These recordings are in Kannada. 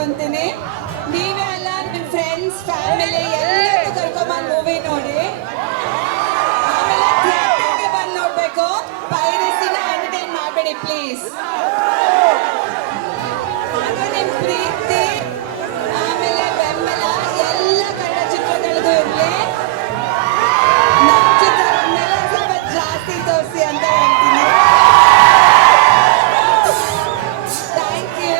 ಕೇಳ್ಕೊಂತೀನಿ. ನೀವೇ ಅಲ್ಲ, ನಿಮ್ಮ ಫ್ರೆಂಡ್ಸ್ ಫ್ಯಾಮಿಲಿ ಎಲ್ಲರೂ ಕರ್ಕೊಂಬಂದು ಮೂವಿ ನೋಡಿ. ಆಮೇಲೆ ಥಿಯೇಟರ್ಗೆ ಬಂದು ನೋಡಬೇಕು. ಪೈರಸಿನ ಎಂಟರ್ಟೈನ್ ಮಾಡಬೇಡಿ ಪ್ಲೀಸ್. ಹಾಗೂ ನಿಮ್ಮ ಪ್ರೀತಿ ಆಮೇಲೆ ಬೆಂಬಲ ಎಲ್ಲ ಕನ್ನಡ ಚಿತ್ರಗಳದ್ದು ಇರಲಿ. ನಮ್ಮ ಚಿತ್ರಗಳನ್ನೆಲ್ಲ ಸ್ವಲ್ಪ ಜಾಸ್ತಿ ತೋರಿಸಿ ಅಂತ ಹೇಳ್ತೀನಿ. Thank you.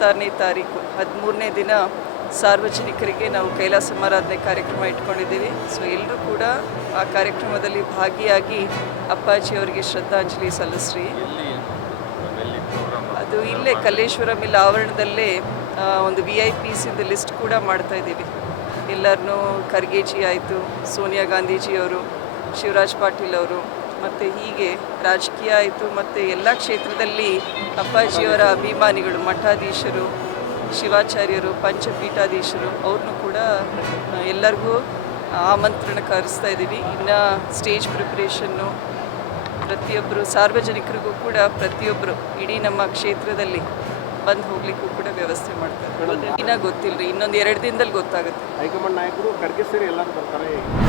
26ನೇ ತಾರೀಕು 13ನೇ ದಿನ ಸಾರ್ವಜನಿಕರಿಗೆ ನಾವು ಕೈಲಾಸ ಸಮಾರಾಧನೆ ಕಾರ್ಯಕ್ರಮ ಇಟ್ಕೊಂಡಿದ್ದೀವಿ. ಸೊ ಎಲ್ಲರೂ ಕೂಡ ಆ ಕಾರ್ಯಕ್ರಮದಲ್ಲಿ ಭಾಗಿಯಾಗಿ ಅಪ್ಪಾಜಿಯವರಿಗೆ ಶ್ರದ್ಧಾಂಜಲಿ ಸಲ್ಲಿಸ್ರಿ. ಅದು ಇಲ್ಲೇ ಕಲ್ಲೇಶ್ವರಂ ಇಲ್ಲ ಆವರಣದಲ್ಲೇ ಒಂದು VIPs ಲಿಸ್ಟ್ ಕೂಡ ಮಾಡ್ತಾ ಇದ್ದೀವಿ. ಎಲ್ಲರನ್ನೂ ಖರ್ಗೆಜಿ ಆಯಿತು, ಸೋನಿಯಾ ಗಾಂಧೀಜಿಯವರು, ಶಿವರಾಜ್ ಪಾಟೀಲ್ ಅವರು, ಮತ್ತು ಹೀಗೆ ರಾಜಕೀಯ ಆಯಿತು, ಮತ್ತು ಎಲ್ಲ ಕ್ಷೇತ್ರದಲ್ಲಿ ಅಪ್ಪಾಜಿಯವರ ಅಭಿಮಾನಿಗಳು, ಮಠಾಧೀಶರು, ಶಿವಾಚಾರ್ಯರು, ಪಂಚಪೀಠಾಧೀಶರು ಅವ್ರನ್ನೂ ಕೂಡ ಎಲ್ಲರಿಗೂ ಆಮಂತ್ರಣ ಕರೆಸ್ತಾ ಇದ್ದೀವಿ. ಇನ್ನು ಸ್ಟೇಜ್ ಪ್ರಿಪ್ರೇಷನ್ನು ಪ್ರತಿಯೊಬ್ಬರು ಸಾರ್ವಜನಿಕರಿಗೂ ಕೂಡ ಪ್ರತಿಯೊಬ್ಬರು ಇಡೀ ನಮ್ಮ ಕ್ಷೇತ್ರದಲ್ಲಿ ಬಂದು ಹೋಗ್ಲಿಕ್ಕೂ ಕೂಡ ವ್ಯವಸ್ಥೆ ಮಾಡ್ತಾರೆ. ಇನ್ನೂ ಗೊತ್ತಿಲ್ಲ ರೀ, ಇನ್ನೊಂದು 2 ದಿನದಲ್ಲಿ ಗೊತ್ತಾಗುತ್ತೆ. ಹೈಕಮಾಂಡ್ ನಾಯಕರು ಖರ್ಗೆ ಸೇರಿ ಎಲ್ಲರೂ ಬರ್ತಾರೆ.